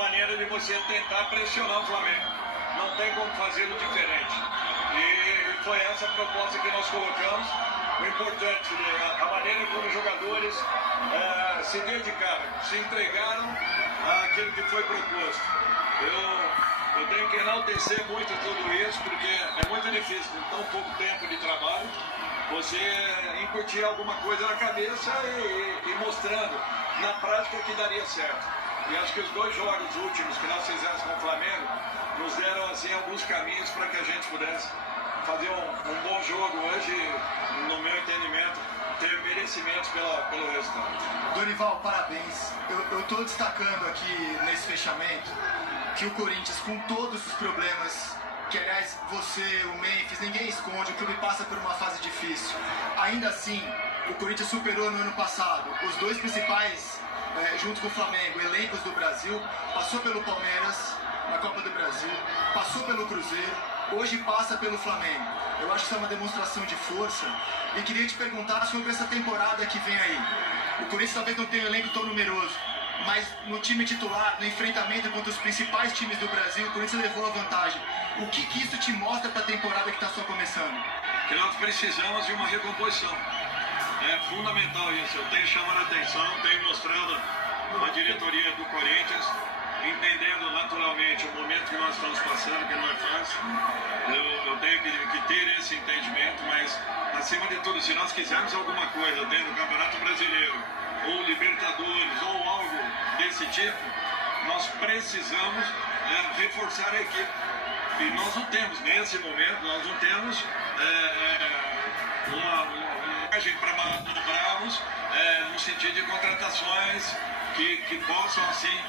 maneira de você tentar pressionar o Flamengo. Não tem como fazê-lo diferente. E foi essa a proposta que nós colocamos. O importante é a maneira como os jogadores se dedicaram, se entregaram àquilo que foi proposto. Eu tenho que enaltecer muito tudo isso, porque é muito difícil, com tão pouco tempo de trabalho, você incutir alguma coisa na cabeça e mostrando na prática que daria certo. E acho que os 2 jogos últimos que nós fizemos com o Flamengo nos deram assim alguns caminhos para que a gente pudesse fazer um bom jogo hoje, no meu entendimento, ter merecimentos pelo resultado. Dorival, parabéns. Eu estou destacando aqui nesse fechamento que o Corinthians, com todos os problemas, que aliás você, o Memphis, ninguém esconde, o clube passa por uma fase difícil. Ainda assim, o Corinthians superou no ano passado os 2 principais, junto com o Flamengo, elencos do Brasil, passou pelo Palmeiras na Copa do Brasil, passou pelo Cruzeiro, hoje passa pelo Flamengo. Eu acho que isso é uma demonstração de força e queria te perguntar sobre essa temporada que vem aí. O Corinthians talvez não tenha um elenco tão numeroso, mas no time titular, no enfrentamento contra os principais times do Brasil, o Corinthians levou a vantagem. O que isso te mostra para a temporada que está só começando? Que nós precisamos de uma recomposição. É fundamental isso. Eu tenho chamado a atenção, tenho mostrado a diretoria do Corinthians, entendendo naturalmente o momento que nós estamos passando, que não é fácil. Eu tenho que ter esse entendimento, mas acima de tudo, se nós quisermos alguma coisa dentro do Campeonato Brasileiro, ou Libertadores, ou algo desse tipo, nós precisamos reforçar a equipe. E nós não temos, nesse momento, nós não temos uma margem para manobrarmos no sentido de contratações que possam, assim,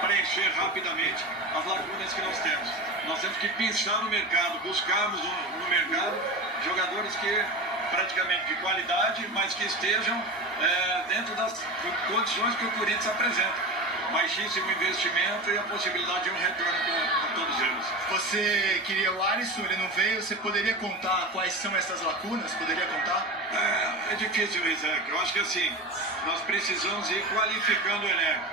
preencher rapidamente as lacunas que nós temos. Nós temos que pensar no mercado, buscarmos no mercado jogadores que praticamente de qualidade, mas que estejam dentro das condições que o Corinthians apresenta. Baixíssimo investimento e a possibilidade de um retorno com todos eles. Você queria o Alisson, ele não veio, você poderia contar quais são essas lacunas? Poderia contar? É difícil, Isaac. Eu acho que assim, nós precisamos ir qualificando o elenco.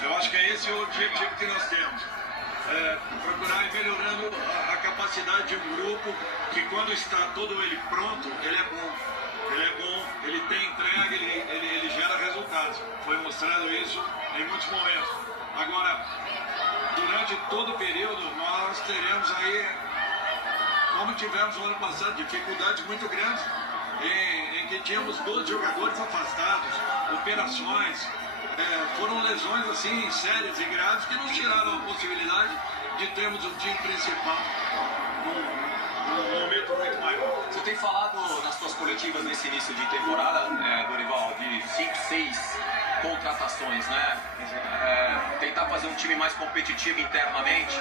Eu acho que é esse o objetivo que nós temos. Procurar ir melhorando a capacidade de um grupo que, quando está todo ele pronto, ele é bom. Ele é bom, ele tem entrega, ele gera resultados. Foi mostrado isso em muitos momentos. Agora, durante todo o período, nós teremos aí, como tivemos no ano passado, dificuldades muito grandes, em que tínhamos 12 jogadores afastados, operações, foram lesões assim sérias e graves que nos tiraram a possibilidade de termos o time principal num momento muito maior. Você tem falado nas suas coletivas nesse início de temporada, Dorival, de 5, 6 contratações, né? Tentar fazer um time mais competitivo internamente,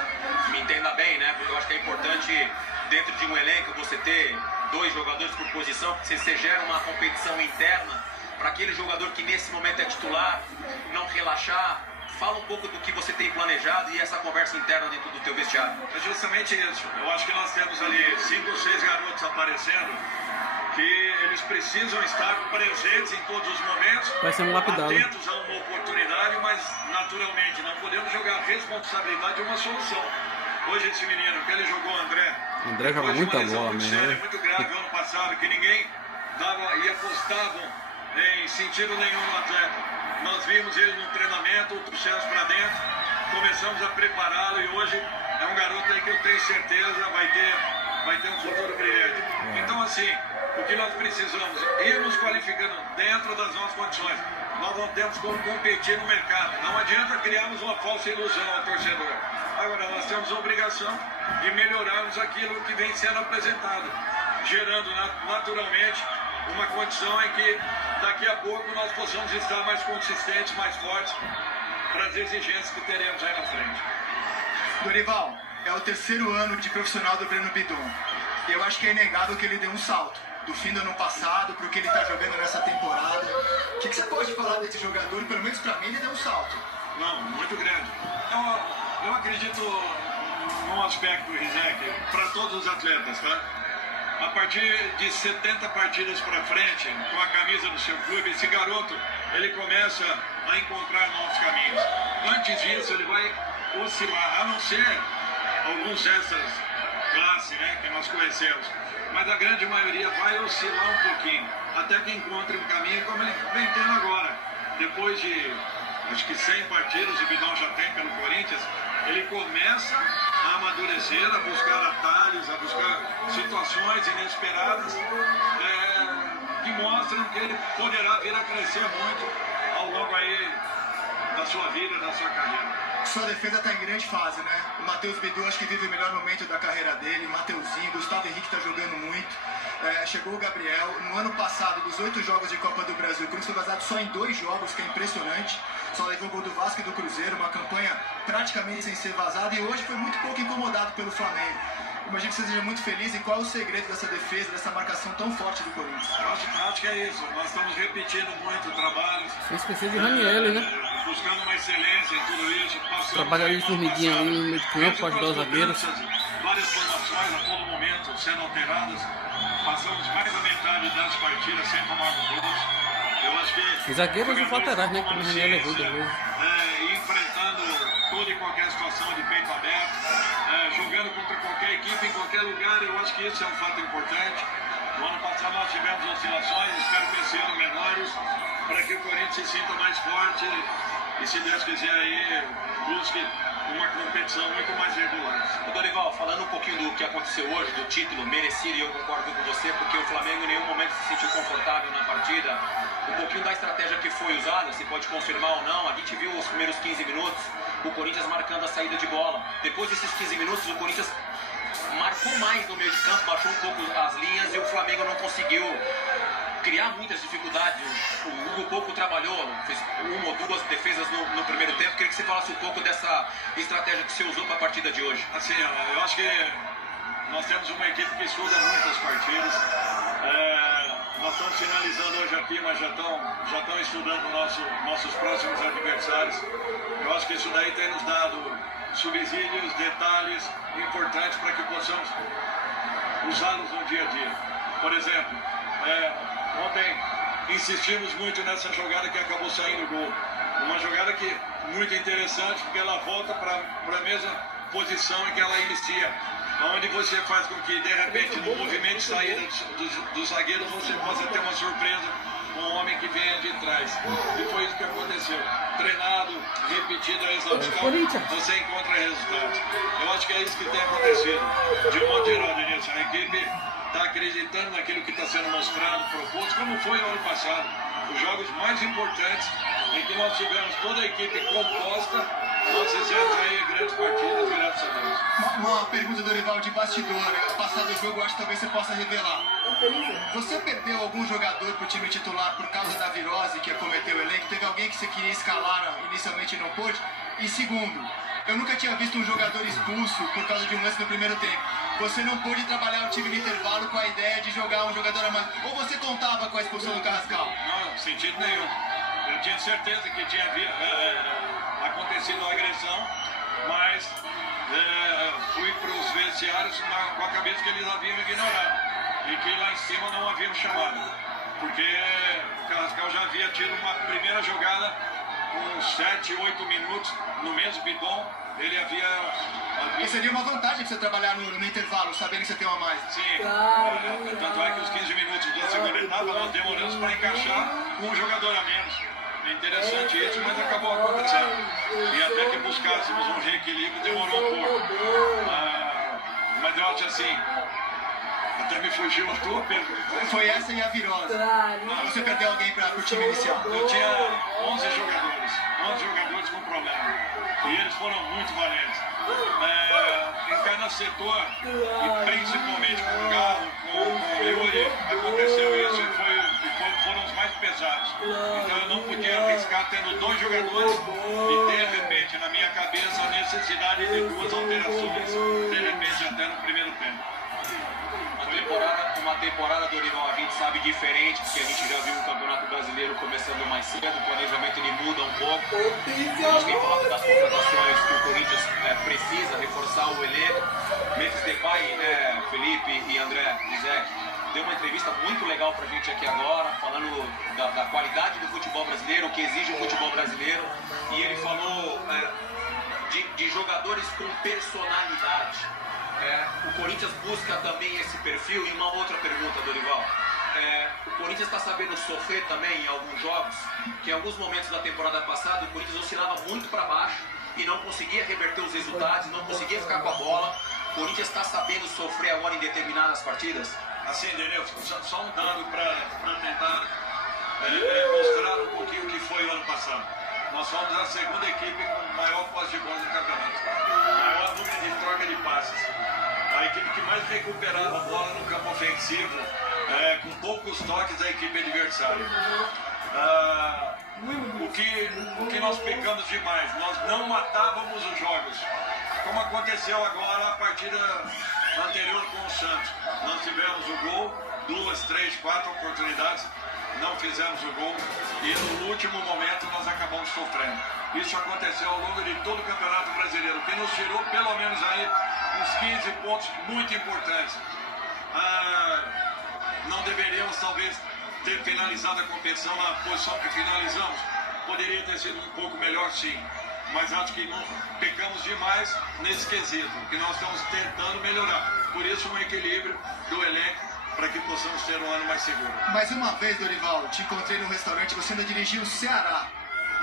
me entenda bem, né? Porque eu acho que é importante, dentro de um elenco, você ter 2 jogadores por posição, porque você gera uma competição interna para aquele jogador que nesse momento é titular, não relaxar. Fala um pouco do que você tem planejado e essa conversa interna dentro do teu vestiário. É justamente isso. Eu acho que nós temos ali 5 ou 6 garotos aparecendo que eles precisam estar presentes em todos os momentos, vai ser um lapidado, atentos a uma oportunidade, mas naturalmente não podemos jogar a responsabilidade de uma solução. Hoje esse menino que ele jogou, André joga muita bola mesmo, séria, muito grave ano passado, que ninguém dava e apostavam em sentido nenhum no atleta. Nós vimos ele no treinamento, o trouxemos para dentro, começamos a prepará-lo e hoje é um garoto aí que eu tenho certeza vai ter um futuro brilhante. Então assim, o que nós precisamos é irmos qualificando dentro das nossas condições. Nós não temos como competir no mercado. Não adianta criarmos uma falsa ilusão ao torcedor. Agora nós temos a obrigação de melhorarmos aquilo que vem sendo apresentado, gerando naturalmente uma condição em que daqui a pouco nós possamos estar mais consistentes, mais fortes para as exigências que teremos aí na frente. Dorival, é o 3º ano de profissional do Breno Bidon. Eu acho que é inegável que ele deu um salto do fim do ano passado para o que ele está jogando nessa temporada. O que você pode falar desse jogador? Pelo menos para mim ele deu um salto. Não, muito grande. Eu acredito num aspecto, Rizek, para todos os atletas, tá? A partir de 70 partidas para frente, com a camisa do seu clube, esse garoto ele começa a encontrar novos caminhos. Antes disso, ele vai oscilar, a não ser alguns extras classe, né, que nós conhecemos. Mas a grande maioria vai oscilar um pouquinho, até que encontre um caminho como ele vem tendo agora. Depois de, acho que 100 partidas, o Vidal já tem pelo Corinthians, ele começa a amadurecer, a buscar atalhos, a buscar situações inesperadas, que mostram que ele poderá vir a crescer muito ao longo aí da sua vida, da sua carreira. Sua defesa está em grande fase, né? O Matheus Bidu acho que vive o melhor momento da carreira dele, Mateuzinho, Gustavo Henrique está jogando muito, chegou o Gabriel. No ano passado, dos 8 jogos de Copa do Brasil, o Corinthians foi vazado só em 2 jogos, que é impressionante. Só levou o gol do Vasco e do Cruzeiro, uma campanha praticamente sem ser vazada, e hoje foi muito pouco incomodado pelo Flamengo. Imagino que você seja muito feliz. E qual é o segredo dessa defesa, dessa marcação tão forte do Corinthians? Eu acho que é isso. Nós estamos repetindo muito trabalhos. Sem esquecer de Ranieri, né? Buscando uma excelência em tudo isso. Trabalha ali de formiguinha ali no meio de campo para ajudar os zagueiros. Várias formações a todo momento sendo alteradas. Passamos mais da metade das partidas sem tomar gols. Eu acho que os zagueiros e os laterais, né? Como o Ranieri levou também. Enfrentando toda e qualquer situação de peito aberto, jogando contra qualquer equipe, em qualquer lugar. Eu acho que isso é um fato importante. No ano passado nós tivemos oscilações, espero que esse ano menores, para que o Corinthians se sinta mais forte e, se Deus quiser, aí busque uma competição muito mais regular. Dorival, falando um pouquinho do que aconteceu hoje, do título merecido, e eu concordo com você, porque o Flamengo em nenhum momento se sentiu confortável na partida. Um pouquinho da estratégia que foi usada, se pode confirmar ou não, a gente viu os primeiros 15 minutos, o Corinthians marcando a saída de bola. Depois desses 15 minutos, o Corinthians marcou mais no meio de campo, baixou um pouco as linhas e o Flamengo não conseguiu criar muitas dificuldades. O Hugo pouco trabalhou, fez uma ou duas defesas no primeiro tempo. Queria que você falasse um pouco dessa estratégia que você usou para a partida de hoje. Assim, eu acho que nós temos uma equipe que estuda muitas partidas. Nós estamos finalizando hoje aqui, mas já estão estudando nossos próximos adversários. Eu acho que isso daí tem nos dado subsídios, detalhes importantes para que possamos usá-los no dia a dia. Por exemplo, ontem insistimos muito nessa jogada que acabou saindo gol. Uma jogada que muito interessante, porque ela volta para a mesma posição em que ela inicia, onde você faz com que, de repente, no movimento de saída do zagueiro, você possa ter uma surpresa com o homem que venha de trás. E foi isso que aconteceu. Treinado, repetido a exaustão, você encontra resultados. Eu acho que é isso que tem acontecido. De modo geral, Denilson, a equipe está acreditando naquilo que está sendo mostrado, proposto, como foi no ano passado. Os jogos mais importantes em que nós tivemos toda a equipe composta, nós fizemos aí grandes partidas, graças a Deus. Uma pergunta, Dorival, de bastidor. Passado o jogo, acho que talvez você possa revelar. Você perdeu algum jogador pro time titular por causa da virose que acometeu o elenco? Teve alguém que você queria escalar inicialmente e não pôde? E segundo, eu nunca tinha visto um jogador expulso por causa de um lance no primeiro tempo. Você não pôde trabalhar o time no intervalo com a ideia de jogar um jogador a mais? Ou você contava com a expulsão do Carrascal? Não, sentido nenhum. Eu tinha certeza que tinha acontecido a agressão, mas fui para os vestiários com a cabeça que eles haviam ignorado e que lá em cima não haviam chamado, porque o Carrascal já havia tido uma primeira jogada com 7, 8 minutos no mesmo bidon. Ele havia... E seria uma vantagem você trabalhar no intervalo, sabendo que você tem uma mais. Sim, tanto é que os 15 minutos da segunda etapa nós demoramos para encaixar um jogador a menos. É interessante isso, mas acabou acontecendo. E até que buscássemos um reequilíbrio demorou um pouco. Mas eu acho assim, até me fugiu a tua pergunta. Foi essa e a virose. Você perdeu alguém para o time inicial? Eu tinha 11 jogadores com problema. E eles foram muito valentes. Em cada setor, e principalmente com o Galo, com o Yuri, aconteceu isso e foram os mais pesados. Então eu não podia arriscar tendo 2 jogadores e de repente na minha cabeça a necessidade de 2 alterações, de repente até no primeiro tempo. Uma temporada, Dorival, a gente sabe diferente, porque a gente já viu um campeonato brasileiro começando mais cedo, o planejamento ele muda um pouco. A gente tem falado das contratações que o Corinthians precisa reforçar o elenco. Memphis Depay, Felipe e André Zé, deu uma entrevista muito legal pra gente aqui agora, falando da qualidade do futebol brasileiro, o que exige o futebol brasileiro. E ele falou de jogadores com personalidade. O Corinthians busca também esse perfil. E uma outra pergunta, Dorival. O Corinthians está sabendo sofrer também em alguns jogos, que em alguns momentos da temporada passada o Corinthians oscilava muito para baixo e não conseguia reverter os resultados, não conseguia ficar com a bola. O Corinthians está sabendo sofrer agora em determinadas partidas? Assim, Denilson, só um dado para tentar mostrar um pouquinho o que foi o ano passado. Nós fomos a segunda equipe com maior posse de bola do campeonato, maior número de troca de passes, a equipe que mais recuperava a bola no campo ofensivo, com poucos toques da equipe adversária. O que nós pecamos demais, nós não matávamos os jogos, como aconteceu agora a partida anterior com o Santos. Nós tivemos o gol, 2, 3, 4 oportunidades, não fizemos o gol e no último momento nós acabamos sofrendo. Isso aconteceu ao longo de todo o Campeonato Brasileiro, que nos tirou pelo menos aí uns 15 pontos muito importantes. Não deveríamos talvez ter finalizado a competição na posição que finalizamos. Poderia ter sido um pouco melhor, sim, mas acho que nós pecamos demais nesse quesito, que nós estamos tentando melhorar. Por isso um equilíbrio do elenco, para que possamos ter um ano mais seguro. Mais uma vez, Dorival, te encontrei num restaurante, você ainda dirigiu o Ceará.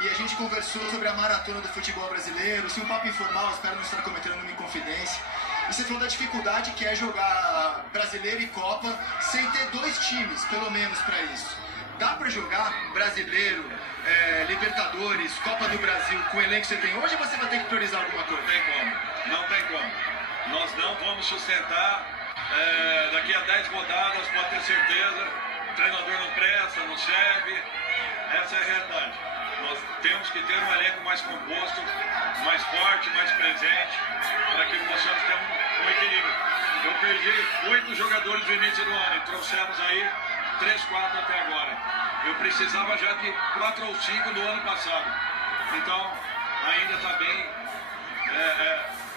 E a gente conversou sobre a maratona do futebol brasileiro, se um papo informal, espero não estar cometendo nenhuma inconfidência. E você falou da dificuldade que é jogar brasileiro e Copa sem ter dois times, pelo menos, para isso. Dá para jogar brasileiro, Libertadores, Copa do Brasil com o elenco que você tem hoje, ou você vai ter que priorizar alguma coisa? Não tem como, não tem como. Nós não vamos sustentar, daqui a 10 rodadas, pode ter certeza, o treinador não presta, não serve, essa é a realidade. Nós temos que ter um elenco mais composto, mais forte, mais presente, para que possamos ter um equilíbrio. Eu perdi 8 jogadores no início do ano e trouxemos aí 3, 4 até agora. Eu precisava já de 4 ou 5 do ano passado. Então, ainda está bem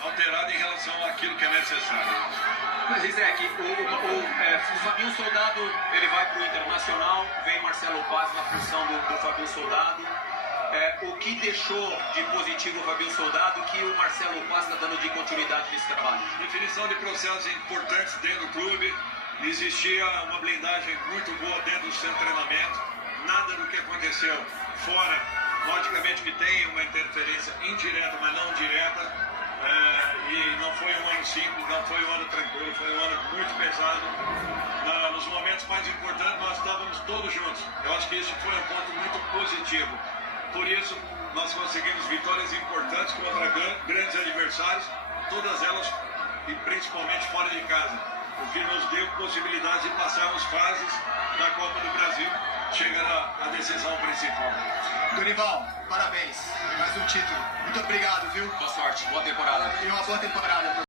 alterado em relação àquilo que é necessário. Mas, Rizek, o Fabinho Soldado, ele vai para o Internacional, vem Marcelo Paz na função do Fabinho Soldado. O que deixou de positivo o Fabinho Soldado que o Marcelo Paz está dando de continuidade nesse trabalho? Definição de processos importantes dentro do clube. Existia uma blindagem muito boa dentro do centro de treinamento. Nada do que aconteceu fora, logicamente que tem uma interferência indireta, mas não direta. E não foi um ano simples, não foi um ano tranquilo, foi um ano muito pesado. Nos momentos mais importantes nós estávamos todos juntos. Eu acho que isso foi um ponto muito positivo. Por isso nós conseguimos vitórias importantes contra grandes adversários, todas elas e principalmente fora de casa, o que nos deu possibilidade de passarmos fases da Copa do Brasil, chegando à decisão principal. Dorival, parabéns, mais um título. Muito obrigado, viu? Boa sorte, boa temporada. E uma boa temporada.